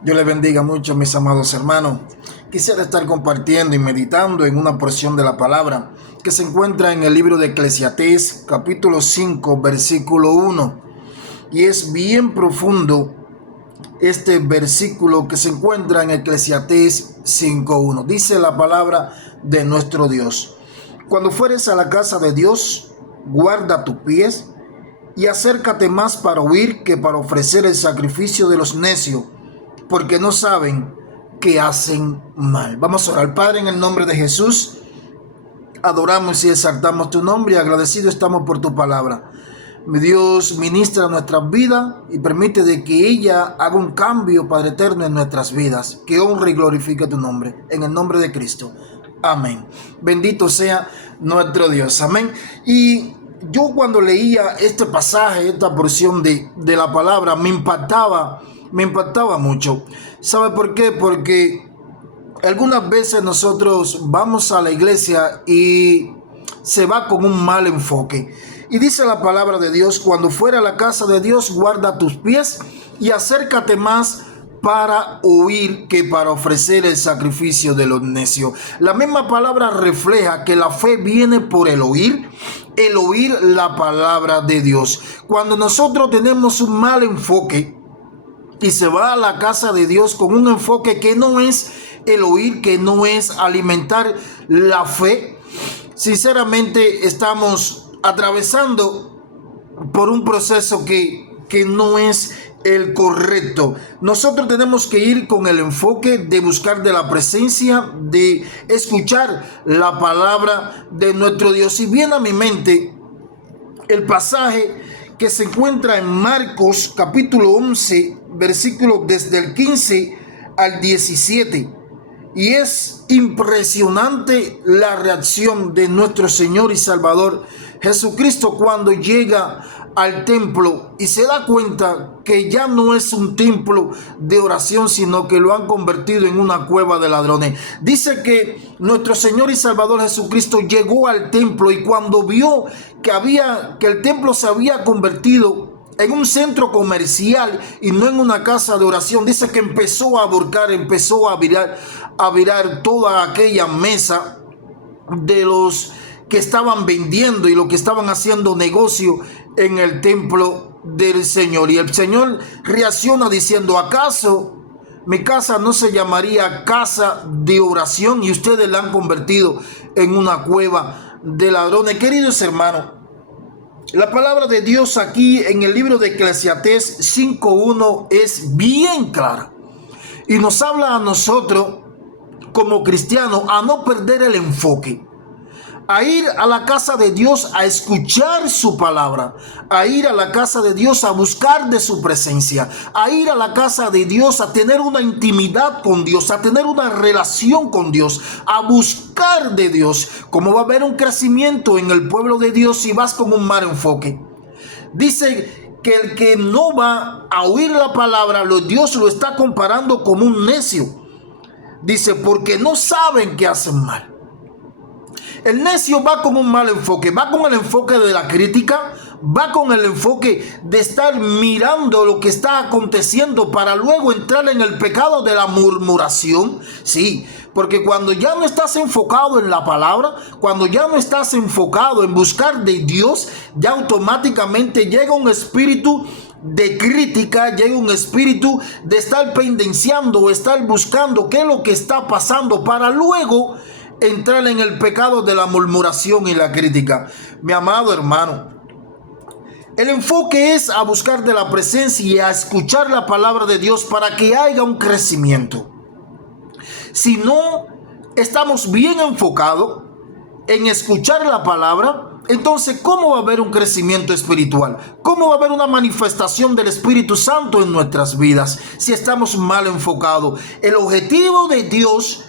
Dios les bendiga mucho, mis amados hermanos. Quisiera estar compartiendo y meditando en una porción de la palabra que se encuentra en el libro de Eclesiastés, capítulo 5, versículo 1. Y es bien profundo este versículo que se encuentra en Eclesiastés 5:1. Dice la palabra de nuestro Dios: Cuando fueres a la casa de Dios, guarda tus pies y acércate más para oír que para ofrecer el sacrificio de los necios, porque no saben que hacen mal. Vamos a orar. Padre, en el nombre de Jesús, adoramos y exaltamos tu nombre y agradecido estamos por tu palabra. Mi Dios, ministra nuestras vidas y permite de que ella haga un cambio, Padre eterno, en nuestras vidas, que honre y glorifique tu nombre, en el nombre de Cristo. Amén. Bendito sea nuestro Dios. Amén. Y yo cuando leía este pasaje, esta porción de la palabra, me impactaba mucho. ¿Sabe por qué? Porque algunas veces nosotros vamos a la iglesia y se va con un mal enfoque. Y dice la palabra de Dios: cuando fuera a la casa de Dios, guarda tus pies y acércate más para oír que para ofrecer el sacrificio de los necios. La misma palabra refleja que la fe viene por el oír la palabra de Dios. Cuando nosotros tenemos un mal enfoque y se va a la casa de Dios con un enfoque que no es el oír, que no es alimentar la fe, sinceramente estamos atravesando por un proceso que no es el correcto. Nosotros tenemos que ir con el enfoque de buscar de la presencia, de escuchar la palabra de nuestro Dios. Y viene a mi mente el pasaje que se encuentra en Marcos capítulo 11, versículos desde el 15 al 17. Y es impresionante la reacción de nuestro Señor y Salvador Jesucristo cuando llega al templo y se da cuenta que ya no es un templo de oración, sino que lo han convertido en una cueva de ladrones. Dice que nuestro Señor y Salvador Jesucristo llegó al templo y cuando vio que el templo se había convertido en un centro comercial y no en una casa de oración, dice que empezó a volcar, empezó a virar toda aquella mesa de los que estaban vendiendo y los que estaban haciendo negocio en el templo del Señor. Y el Señor reacciona diciendo: ¿acaso mi casa no se llamaría casa de oración? Y ustedes la han convertido en una cueva de ladrones. Queridos hermanos, la palabra de Dios aquí en el libro de Eclesiastés 5:1 es bien clara y nos habla a nosotros como cristianos a no perder el enfoque, a ir a la casa de Dios a escuchar su palabra, a ir a la casa de Dios a buscar de su presencia, a ir a la casa de Dios a tener una intimidad con Dios, a tener una relación con Dios, a buscar de Dios. ¿Cómo va a haber un crecimiento en el pueblo de Dios si vas con un mal enfoque? Dice que el que no va a oír la palabra, Dios lo está comparando como un necio. Dice, porque no saben que hacen mal. El necio va con un mal enfoque, va con el enfoque de la crítica, va con el enfoque de estar mirando lo que está aconteciendo para luego entrar en el pecado de la murmuración. Sí, porque cuando ya no estás enfocado en la palabra, cuando ya no estás enfocado en buscar de Dios, ya automáticamente llega un espíritu de crítica, llega un espíritu de estar pendenciando, estar buscando qué es lo que está pasando para luego entrar en el pecado de la murmuración y la crítica. Mi amado hermano, el enfoque es a buscar de la presencia y a escuchar la palabra de Dios para que haya un crecimiento. Si no estamos bien enfocados en escuchar la palabra, entonces ¿cómo va a haber un crecimiento espiritual? ¿Cómo va a haber una manifestación del Espíritu Santo en nuestras vidas si estamos mal enfocados? El objetivo de Dios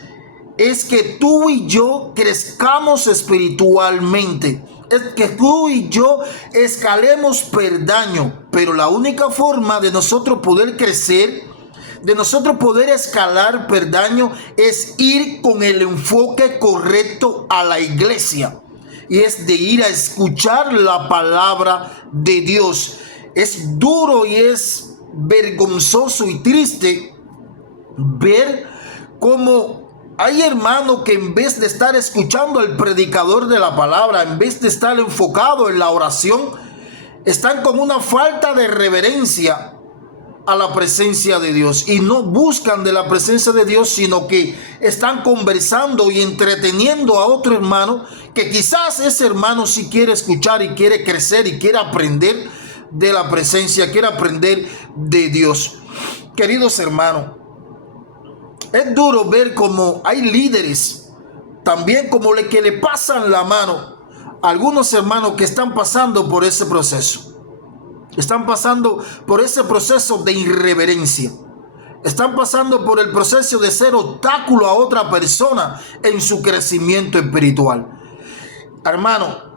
es que tú y yo crezcamos espiritualmente, es que tú y yo escalemos peldaño, pero la única forma de nosotros poder crecer, de nosotros poder escalar peldaño, es ir con el enfoque correcto a la iglesia, y es de ir a escuchar la palabra de Dios. Es duro y es vergonzoso y triste ver cómo hay hermanos que en vez de estar escuchando al predicador de la palabra, en vez de estar enfocado en la oración, están con una falta de reverencia a la presencia de Dios y no buscan de la presencia de Dios, sino que están conversando y entreteniendo a otro hermano, que quizás ese hermano sí quiere escuchar y quiere crecer y quiere aprender de la presencia, quiere aprender de Dios. Queridos hermanos, es duro ver cómo hay líderes también como que le pasan la mano a algunos hermanos que están pasando por ese proceso. Están pasando por ese proceso de irreverencia. Están pasando por el proceso de ser obstáculo a otra persona en su crecimiento espiritual. Hermano,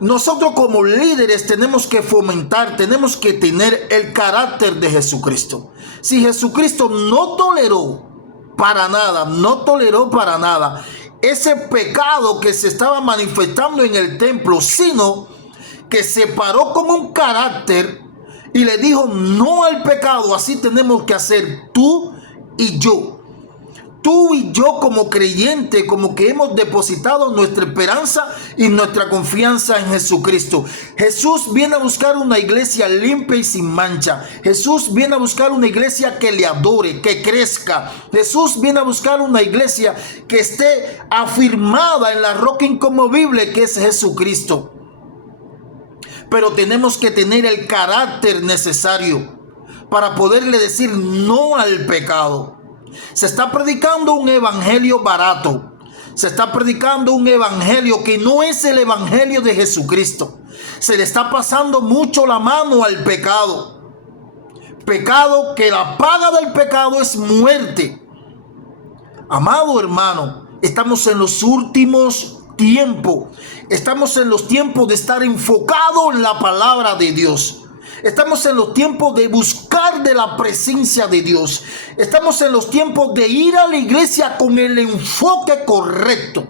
nosotros como líderes tenemos que fomentar, tenemos que tener el carácter de Jesucristo. Si Jesucristo no toleró para nada ese pecado que se estaba manifestando en el templo, sino que se paró con un carácter y le dijo no al pecado. Así tenemos que hacer tú y yo. Tú y yo como creyente, como que hemos depositado nuestra esperanza y nuestra confianza en Jesucristo. Jesús viene a buscar una iglesia limpia y sin mancha. Jesús viene a buscar una iglesia que le adore, que crezca. Jesús viene a buscar una iglesia que esté afirmada en la roca inconmovible que es Jesucristo. Pero tenemos que tener el carácter necesario para poderle decir no al pecado. Se está predicando un evangelio barato. Se está predicando un evangelio que no es el evangelio de Jesucristo. Se le está pasando mucho la mano al pecado. Pecado que la paga del pecado es muerte. Amado hermano, estamos en los últimos tiempos. Estamos en los tiempos de estar enfocado en la palabra de Dios. Estamos en los tiempos de buscar de la presencia de Dios. Estamos en los tiempos de ir a la iglesia con el enfoque correcto,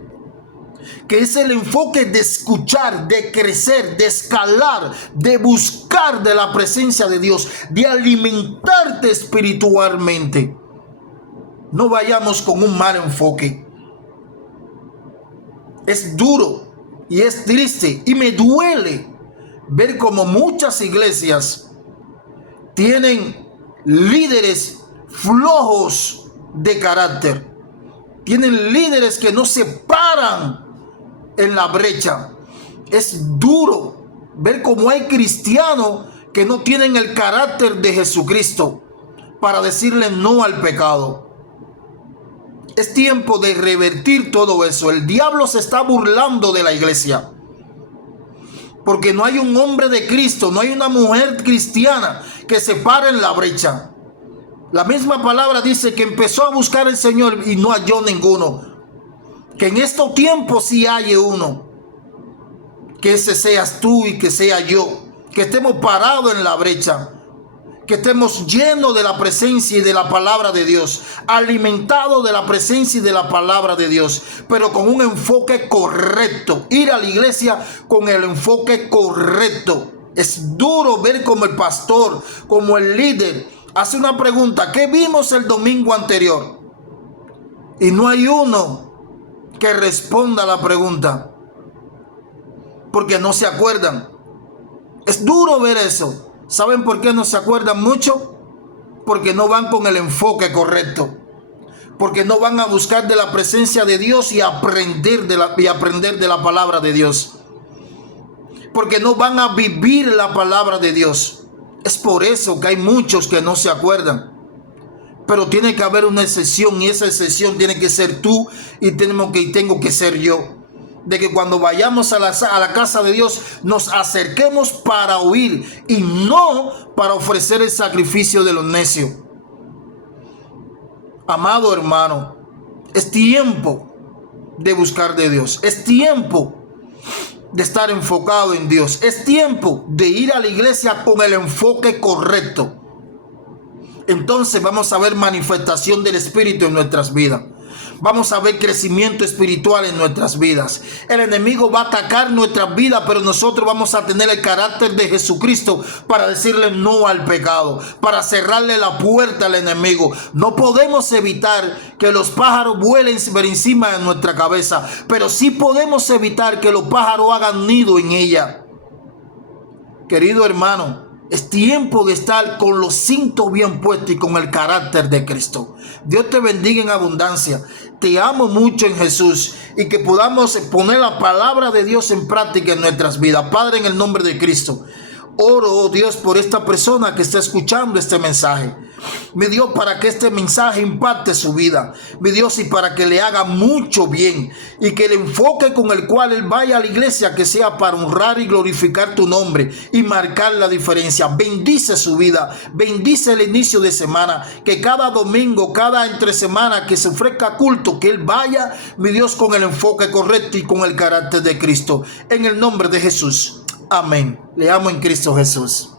que es el enfoque de escuchar, de crecer, de escalar, de buscar de la presencia de Dios, de alimentarte espiritualmente. No vayamos con un mal enfoque. Es duro y es triste y me duele ver como muchas iglesias tienen líderes flojos de carácter. Tienen líderes que no se paran en la brecha. Es duro ver cómo hay cristianos que no tienen el carácter de Jesucristo para decirle no al pecado. Es tiempo de revertir todo eso. El diablo se está burlando de la iglesia, porque no hay un hombre de Cristo, no hay una mujer cristiana que se pare en la brecha. La misma palabra dice que empezó a buscar al Señor y no halló ninguno. Que en estos tiempos sí hay uno. Que ese seas tú y que sea yo. Que estemos parados en la brecha. Que estemos llenos de la presencia y de la palabra de Dios. Alimentados de la presencia y de la palabra de Dios. Pero con un enfoque correcto. Ir a la iglesia con el enfoque correcto. Es duro ver como el pastor, como el líder, hace una pregunta: ¿qué vimos el domingo anterior? Y no hay uno que responda a la pregunta, porque no se acuerdan. Es duro ver eso. ¿Saben por qué no se acuerdan mucho? Porque no van con el enfoque correcto. Porque no van a buscar de la presencia de Dios y aprender de la palabra de Dios. Porque no van a vivir la palabra de Dios. Es por eso que hay muchos que no se acuerdan. Pero tiene que haber una excepción, y esa excepción tiene que ser tú y tengo que ser yo. De que cuando vayamos a la casa de Dios nos acerquemos para oír y no para ofrecer el sacrificio de los necios. Amado hermano, es tiempo de buscar de Dios. Es tiempo de estar enfocado en Dios. Es tiempo de ir a la iglesia con el enfoque correcto. Entonces vamos a ver manifestación del Espíritu en nuestras vidas. vamos a ver crecimiento espiritual en nuestras vidas. El enemigo va a atacar nuestras vidas, pero nosotros vamos a tener el carácter de Jesucristo para decirle no al pecado, para cerrarle la puerta al enemigo. No podemos evitar que los pájaros vuelen por encima de nuestra cabeza, pero sí podemos evitar que los pájaros hagan nido en ella. Querido hermano, es tiempo de estar con los cintos bien puestos y con el carácter de Cristo. Dios te bendiga en abundancia. Te amo mucho en Jesús y que podamos poner la palabra de Dios en práctica en nuestras vidas. Padre, en el nombre de Cristo, oro, oh Dios, por esta persona que está escuchando este mensaje. Mi Dios, para que este mensaje impacte su vida, mi Dios, y para que le haga mucho bien, y que el enfoque con el cual él vaya a la iglesia que sea para honrar y glorificar tu nombre y marcar la diferencia. Bendice su vida, bendice el inicio de semana, que cada domingo, cada entre semana que se ofrezca culto, que él vaya, mi Dios, con el enfoque correcto y con el carácter de Cristo. En el nombre de Jesús, amén. Le amo en Cristo Jesús.